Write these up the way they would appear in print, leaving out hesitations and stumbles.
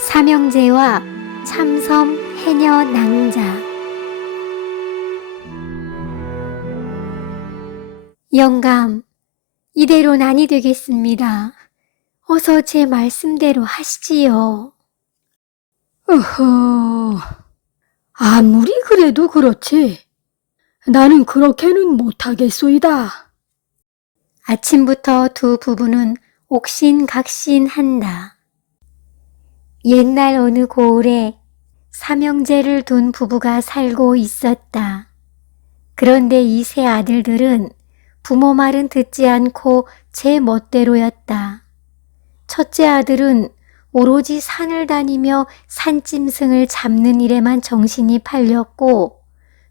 삼형제와 참섬 해녀 낭자. 영감, 이대로는 아니 되겠습니다. 어서 제 말씀대로 하시지요. 어허, 아무리 그래도 그렇지. 나는 그렇게는 못하겠소이다. 아침부터 두 부부는 옥신각신한다. 옛날 어느 고을에 삼형제를 둔 부부가 살고 있었다. 그런데 이 세 아들들은 부모 말은 듣지 않고 제 멋대로였다. 첫째 아들은 오로지 산을 다니며 산짐승을 잡는 일에만 정신이 팔렸고,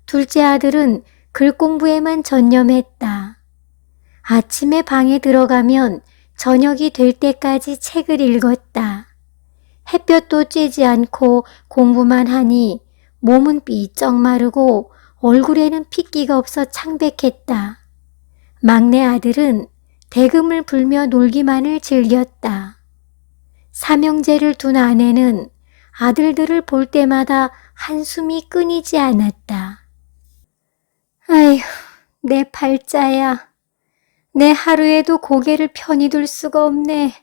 둘째 아들은 글 공부에만 전념했다. 아침에 방에 들어가면 저녁이 될 때까지 책을 읽었다. 햇볕도 쬐지 않고 공부만 하니 몸은 삐쩍 마르고 얼굴에는 핏기가 없어 창백했다. 막내 아들은 대금을 불며 놀기만을 즐겼다. 삼형제를 둔 아내는 아들들을 볼 때마다 한숨이 끊이지 않았다. 아휴, 내 팔자야. 내 하루에도 고개를 편히 둘 수가 없네.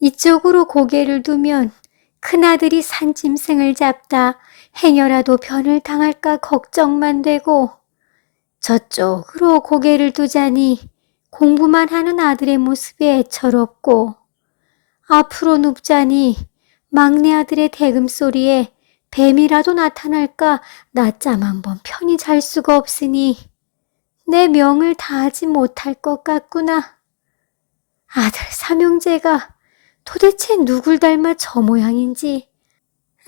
이쪽으로 고개를 두면 큰아들이 산짐승을 잡다 행여라도 변을 당할까 걱정만 되고, 저쪽으로 고개를 두자니 공부만 하는 아들의 모습이 애처롭고, 앞으로 눕자니 막내 아들의 대금소리에 뱀이라도 나타날까 낮잠 한번 편히 잘 수가 없으니 내 명을 다하지 못할 것 같구나. 아들 삼형제가 도대체 누굴 닮아 저 모양인지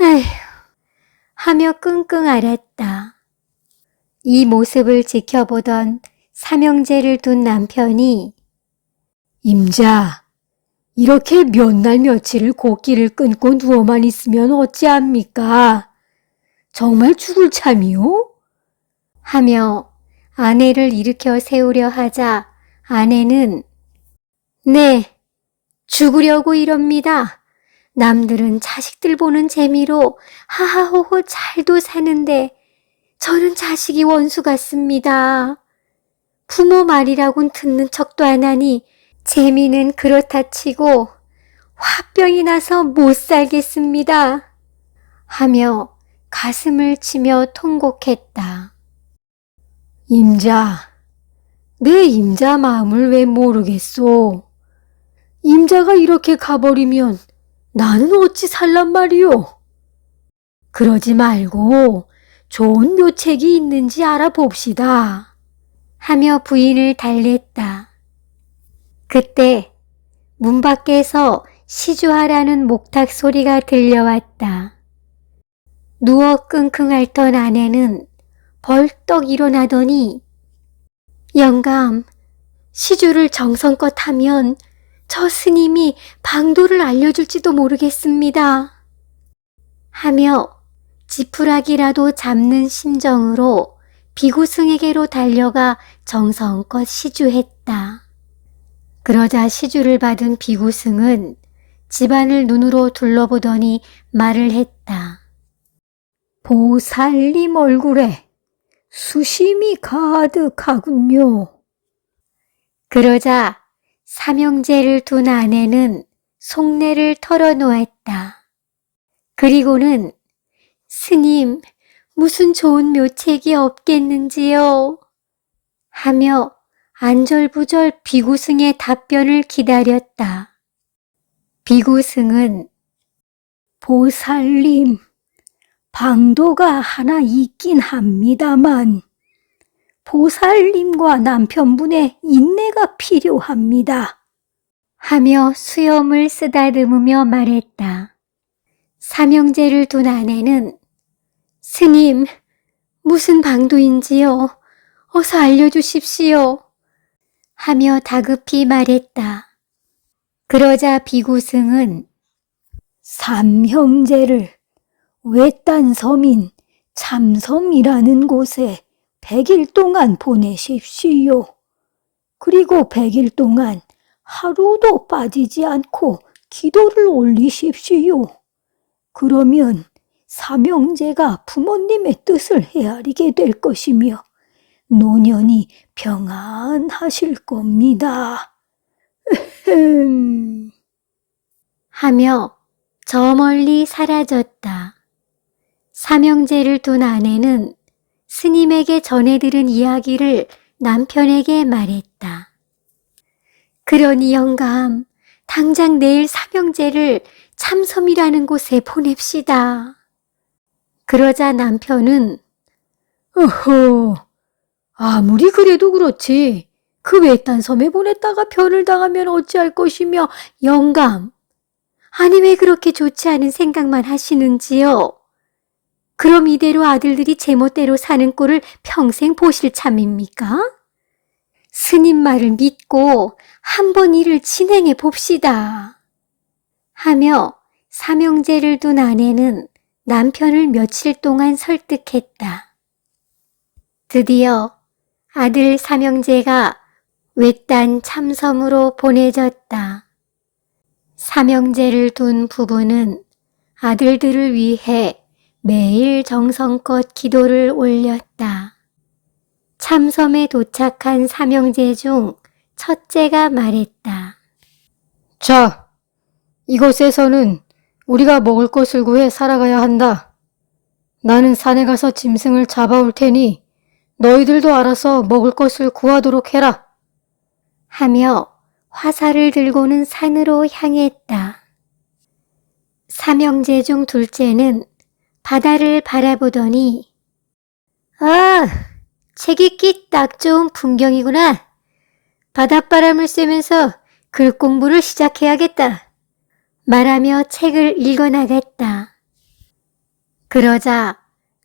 에휴 하며 끙끙 앓았다. 이 모습을 지켜보던 삼형제를 둔 남편이 임자, 이렇게 몇 날 며칠을 곡기를 끊고 누워만 있으면 어찌합니까? 정말 죽을 참이요? 하며 아내를 일으켜 세우려 하자 아내는 네, 죽으려고 이럽니다. 남들은 자식들 보는 재미로 하하호호 잘도 사는데 저는 자식이 원수 같습니다. 부모 말이라곤 듣는 척도 안 하니 재미는 그렇다 치고 화병이 나서 못 살겠습니다. 하며 가슴을 치며 통곡했다. 임자, 내 임자 마음을 왜 모르겠소? 임자가 이렇게 가버리면 나는 어찌 살란 말이오? 그러지 말고 좋은 묘책이 있는지 알아봅시다. 하며 부인을 달랬다. 그때 문 밖에서 시주하라는 목탁 소리가 들려왔다. 누워 끙끙 앓던 아내는 벌떡 일어나더니 영감, 시주를 정성껏 하면 저 스님이 방도를 알려줄지도 모르겠습니다. 하며 지푸라기라도 잡는 심정으로 비구승에게로 달려가 정성껏 시주했다. 그러자 시주를 받은 비구승은 집안을 눈으로 둘러보더니 말을 했다. 보살님 얼굴에 수심이 가득하군요. 그러자 삼형제를 둔 아내는 속내를 털어놓았다. 그리고는 스님, 무슨 좋은 묘책이 없겠는지요? 하며 안절부절 비구승의 답변을 기다렸다. 비구승은 보살님, 방도가 하나 있긴 합니다만 보살님과 남편분의 인내가 필요합니다. 하며 수염을 쓰다듬으며 말했다. 삼형제를 둔 아내는 스님, 무슨 방도인지요? 어서 알려주십시오. 하며 다급히 말했다. 그러자 비구승은 삼형제를 외딴 섬인 참섬이라는 곳에 100일 동안 보내십시오. 그리고 100일 동안 하루도 빠지지 않고 기도를 올리십시오. 그러면 삼형제가 부모님의 뜻을 헤아리게 될 것이며 노년이 평안하실 겁니다. 하며 저 멀리 사라졌다. 삼형제를 둔 아내는 스님에게 전해 들은 이야기를 남편에게 말했다. 그러니 영감, 당장 내일 삼형제를 참섬이라는 곳에 보냅시다. 그러자 남편은 어허, 아무리 그래도 그렇지. 그 외딴 섬에 보냈다가 변을 당하면 어찌할 것이며. 영감, 아니 왜 그렇게 좋지 않은 생각만 하시는지요? 그럼 이대로 아들들이 제멋대로 사는 꼴을 평생 보실 참입니까? 스님 말을 믿고 한번 일을 진행해 봅시다. 하며 삼형제를 둔 아내는 남편을 며칠 동안 설득했다. 드디어 아들 삼형제가 외딴 참섬으로 보내졌다. 삼형제를 둔 부부는 아들들을 위해 매일 정성껏 기도를 올렸다. 참섬에 도착한 삼형제 중 첫째가 말했다. 자, 이곳에서는 우리가 먹을 것을 구해 살아가야 한다. 나는 산에 가서 짐승을 잡아올 테니 너희들도 알아서 먹을 것을 구하도록 해라. 하며 화살을 들고는 산으로 향했다. 삼형제 중 둘째는 바다를 바라보더니 아, 책 읽기 딱 좋은 풍경이구나. 바닷바람을 쐬면서 글 공부를 시작해야겠다. 말하며 책을 읽어나갔다. 그러자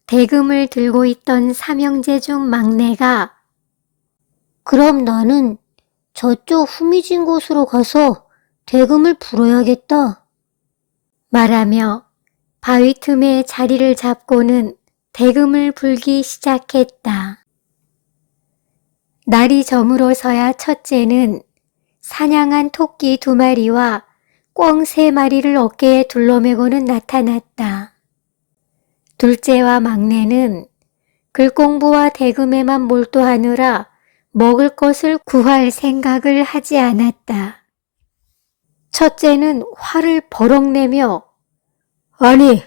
대금을 들고 있던 삼형제 중 막내가 그럼 나는 저쪽 후미진 곳으로 가서 대금을 불어야겠다. 말하며 바위 틈에 자리를 잡고는 대금을 불기 시작했다. 날이 저물어서야 첫째는 사냥한 토끼 2마리와 꿩 3마리를 어깨에 둘러매고는 나타났다. 둘째와 막내는 글공부와 대금에만 몰두하느라 먹을 것을 구할 생각을 하지 않았다. 첫째는 화를 버럭 내며 아니,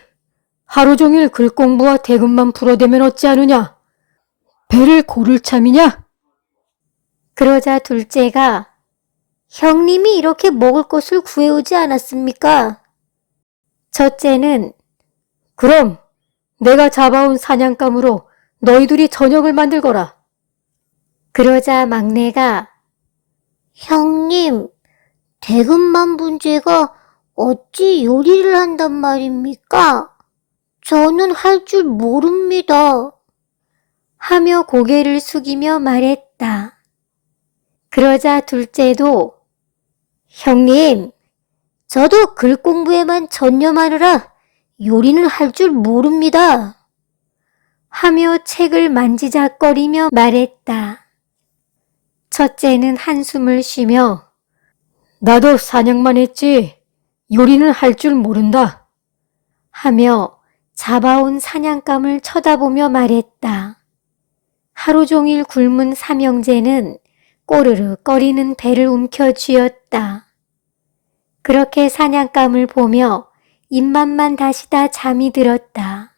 하루 종일 글공부와 대금만 풀어대면 어찌하느냐? 배를 고를 참이냐? 그러자 둘째가 형님이 이렇게 먹을 것을 구해오지 않았습니까? 첫째는 그럼 내가 잡아온 사냥감으로 너희들이 저녁을 만들거라. 그러자 막내가 형님, 대금만 분제가 어찌 요리를 한단 말입니까? 저는 할 줄 모릅니다. 하며 고개를 숙이며 말했다. 그러자 둘째도 형님, 저도 글 공부에만 전념하느라 요리는 할 줄 모릅니다. 하며 책을 만지작거리며 말했다. 첫째는 한숨을 쉬며 나도 사냥만 했지 요리는 할 줄 모른다. 하며 잡아온 사냥감을 쳐다보며 말했다. 하루 종일 굶은 삼형제는 꼬르르 꺼리는 배를 움켜쥐었다. 그렇게 사냥감을 보며 입맛만 다시다 잠이 들었다.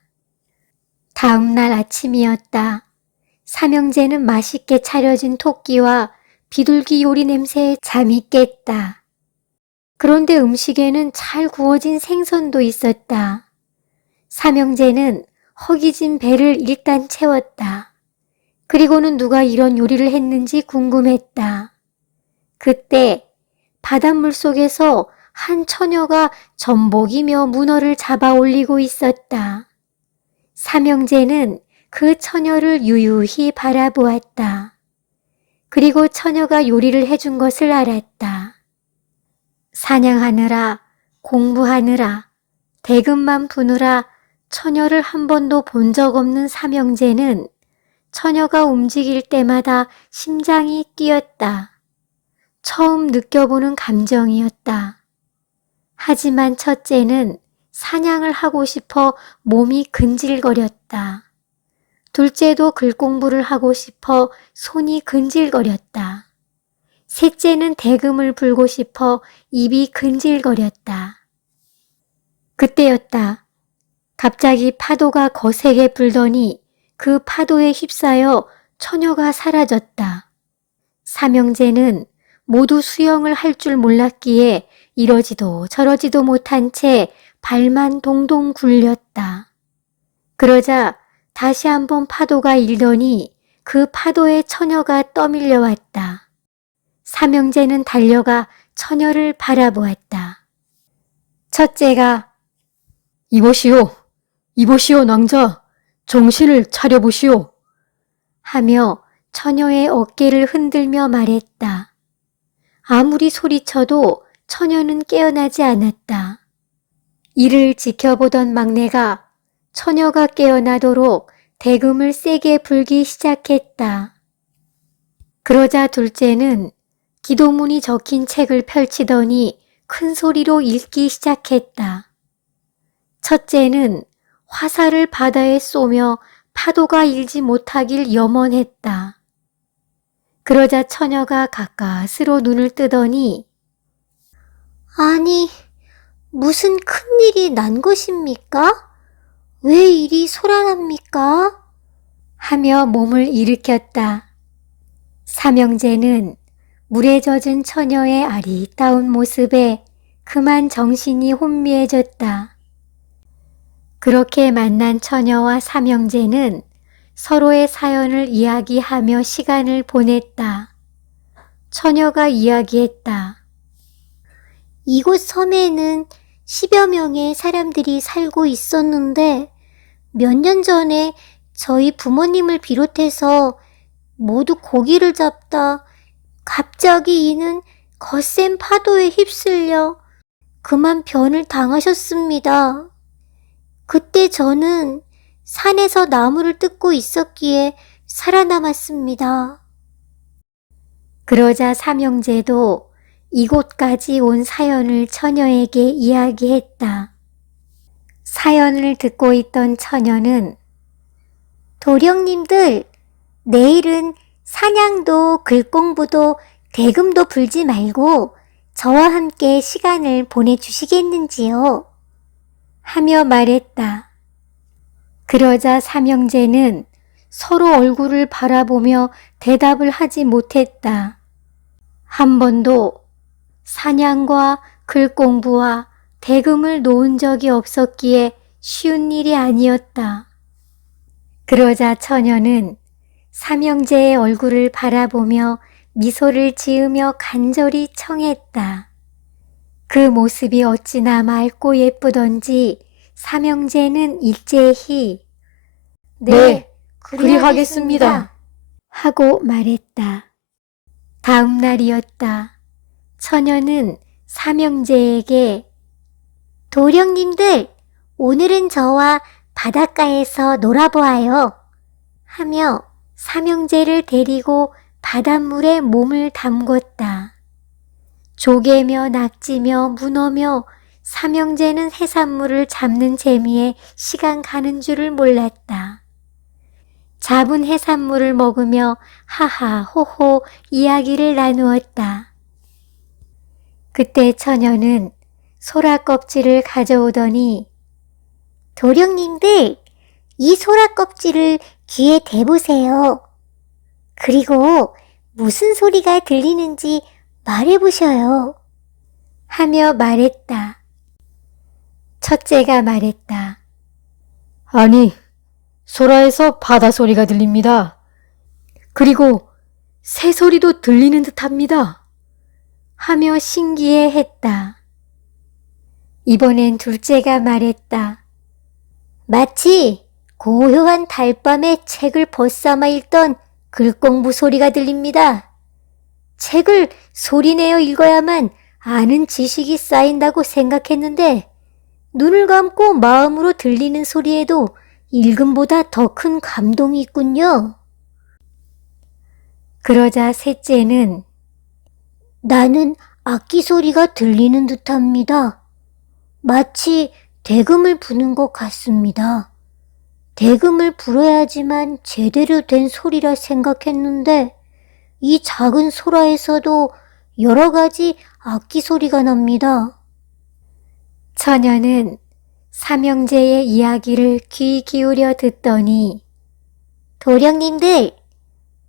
다음 날 아침이었다. 삼형제는 맛있게 차려진 토끼와 비둘기 요리 냄새에 잠이 깼다. 그런데 음식에는 잘 구워진 생선도 있었다. 삼형제는 허기진 배를 일단 채웠다. 그리고는 누가 이런 요리를 했는지 궁금했다. 그때 바닷물 속에서 한 처녀가 전복이며 문어를 잡아 올리고 있었다. 삼형제는 그 처녀를 유유히 바라보았다. 그리고 처녀가 요리를 해준 것을 알았다. 사냥하느라, 공부하느라, 대금만 푸느라 처녀를 한 번도 본 적 없는 삼형제는 처녀가 움직일 때마다 심장이 뛰었다. 처음 느껴보는 감정이었다. 하지만 첫째는 사냥을 하고 싶어 몸이 근질거렸다. 둘째도 글 공부를 하고 싶어 손이 근질거렸다. 셋째는 대금을 불고 싶어 입이 근질거렸다. 그때였다. 갑자기 파도가 거세게 불더니 그 파도에 휩싸여 처녀가 사라졌다. 삼형제는 모두 수영을 할 줄 몰랐기에 이러지도 저러지도 못한 채 발만 동동 굴렸다. 그러자 다시 한번 파도가 일더니 그 파도에 처녀가 떠밀려 왔다. 삼형제는 달려가 처녀를 바라보았다. 첫째가 이보시오, 이보시오 낭자, 정신을 차려보시오 하며 처녀의 어깨를 흔들며 말했다. 아무리 소리쳐도 처녀는 깨어나지 않았다. 이를 지켜보던 막내가 처녀가 깨어나도록 대금을 세게 불기 시작했다. 그러자 둘째는 기도문이 적힌 책을 펼치더니 큰 소리로 읽기 시작했다. 첫째는 화살을 바다에 쏘며 파도가 일지 못하길 염원했다. 그러자 처녀가 가까스로 눈을 뜨더니 아니, 무슨 큰일이 난 것입니까? 왜 이리 소란합니까? 하며 몸을 일으켰다. 삼형제는 물에 젖은 처녀의 아리따운 모습에 그만 정신이 혼미해졌다. 그렇게 만난 처녀와 삼형제는 서로의 사연을 이야기하며 시간을 보냈다. 처녀가 이야기했다. 이곳 섬에는 10여 명의 사람들이 살고 있었는데 몇 년 전에 저희 부모님을 비롯해서 모두 고기를 잡다 갑자기 이는 거센 파도에 휩쓸려 그만 변을 당하셨습니다. 그때 저는 산에서 나무를 뜯고 있었기에 살아남았습니다. 그러자 삼형제도 이곳까지 온 사연을 처녀에게 이야기했다. 사연을 듣고 있던 처녀는 도령님들, 내일은 사냥도 글공부도 대금도 불지 말고 저와 함께 시간을 보내주시겠는지요? 하며 말했다. 그러자 삼형제는 서로 얼굴을 바라보며 대답을 하지 못했다. 한 번도 사냥과 글공부와 대금을 놓은 적이 없었기에 쉬운 일이 아니었다. 그러자 처녀는 삼형제의 얼굴을 바라보며 미소를 지으며 간절히 청했다. 그 모습이 어찌나 맑고 예쁘던지 삼형제는 일제히 네, 그리하겠습니다. 하고 말했다. 다음 날이었다. 처녀는 삼형제에게 도령님들, 오늘은 저와 바닷가에서 놀아보아요 하며 삼형제를 데리고 바닷물에 몸을 담궜다. 조개며 낙지며 문어며 삼형제는 해산물을 잡는 재미에 시간 가는 줄을 몰랐다. 잡은 해산물을 먹으며 하하 호호 이야기를 나누었다. 그때 처녀는 소라 껍질을 가져오더니 도령님들, 이 소라 껍질을 귀에 대보세요. 그리고 무슨 소리가 들리는지 말해보셔요. 하며 말했다. 첫째가 말했다. 아니, 소라에서 바다 소리가 들립니다. 그리고 새 소리도 들리는 듯합니다. 하며 신기해했다. 이번엔 둘째가 말했다. 마치 고요한 달밤에 책을 벗삼아 읽던 글공부 소리가 들립니다. 책을 소리내어 읽어야만 아는 지식이 쌓인다고 생각했는데 눈을 감고 마음으로 들리는 소리에도 읽음보다 더 큰 감동이 있군요. 그러자 셋째는 나는 악기 소리가 들리는 듯합니다. 마치 대금을 부는 것 같습니다. 대금을 불어야지만 제대로 된 소리라 생각했는데 이 작은 소라에서도 여러 가지 악기 소리가 납니다. 처녀는 삼형제의 이야기를 귀 기울여 듣더니 도령님들,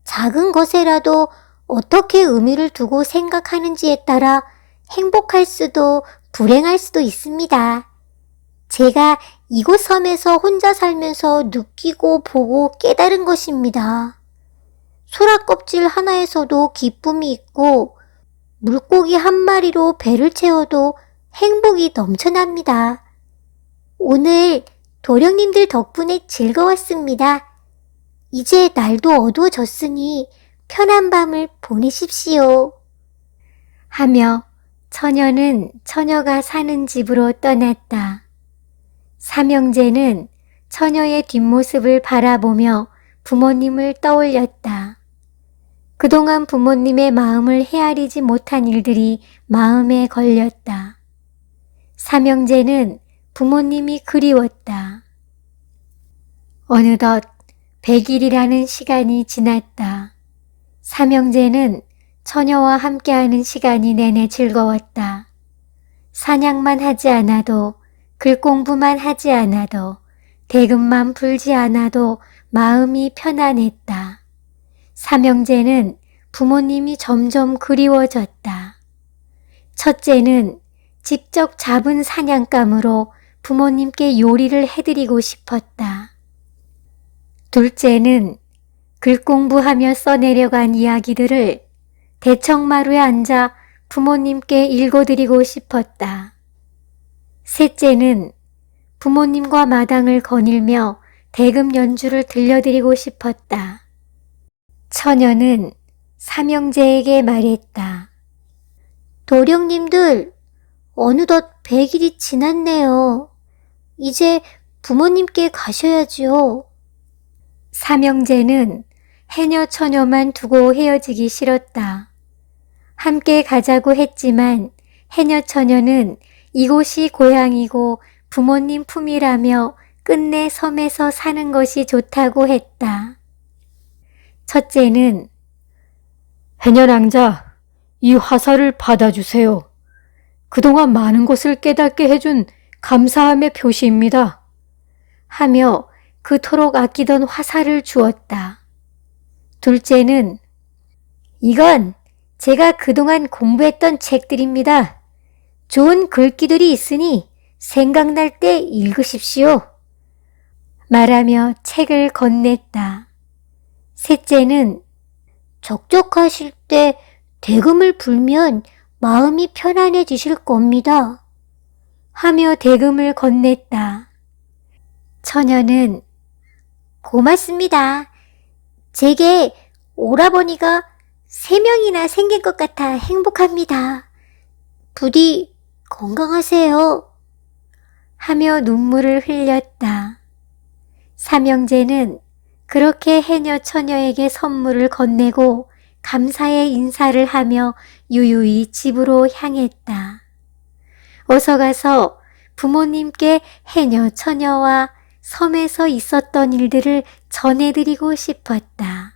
작은 것에라도 어떻게 의미를 두고 생각하는지에 따라 행복할 수도 불행할 수도 있습니다. 제가 이곳 섬에서 혼자 살면서 느끼고 보고 깨달은 것입니다. 소라 껍질 하나에서도 기쁨이 있고 물고기 한 마리로 배를 채워도 행복이 넘쳐납니다. 오늘 도령님들 덕분에 즐거웠습니다. 이제 날도 어두워졌으니 편한 밤을 보내십시오. 하며 처녀는 처녀가 사는 집으로 떠났다. 삼형제는 처녀의 뒷모습을 바라보며 부모님을 떠올렸다. 그동안 부모님의 마음을 헤아리지 못한 일들이 마음에 걸렸다. 삼형제는 부모님이 그리웠다. 어느덧 100일이라는 시간이 지났다. 삼형제는 처녀와 함께하는 시간이 내내 즐거웠다. 사냥만 하지 않아도, 글공부만 하지 않아도, 대금만 불지 않아도 마음이 편안했다. 삼형제는 부모님이 점점 그리워졌다. 첫째는 직접 잡은 사냥감으로 부모님께 요리를 해드리고 싶었다. 둘째는 글공부하며 써내려간 이야기들을 대청마루에 앉아 부모님께 읽어드리고 싶었다. 셋째는 부모님과 마당을 거닐며 대금 연주를 들려드리고 싶었다. 처녀는 삼형제에게 말했다. 도령님들, 어느덧 100일이 지났네요. 이제 부모님께 가셔야지요. 삼형제는 해녀 처녀만 두고 헤어지기 싫었다. 함께 가자고 했지만 해녀 처녀는 이곳이 고향이고 부모님 품이라며 끝내 섬에서 사는 것이 좋다고 했다. 첫째는 해녀랑자, 이 화살을 받아주세요. 그동안 많은 것을 깨닫게 해준 감사함의 표시입니다. 하며 그토록 아끼던 화살을 주었다. 둘째는 이건 제가 그동안 공부했던 책들입니다. 좋은 글귀들이 있으니 생각날 때 읽으십시오. 말하며 책을 건넸다. 셋째는 적적하실 때 대금을 불면 마음이 편안해지실 겁니다. 하며 대금을 건넸다. 처녀는 고맙습니다. 제게 오라버니가 3명이나 생긴 것 같아 행복합니다. 부디 건강하세요. 하며 눈물을 흘렸다. 삼형제는 그렇게 해녀 처녀에게 선물을 건네고 감사의 인사를 하며 유유히 집으로 향했다. 어서 가서 부모님께 해녀 처녀와 섬에서 있었던 일들을 전해드리고 싶었다.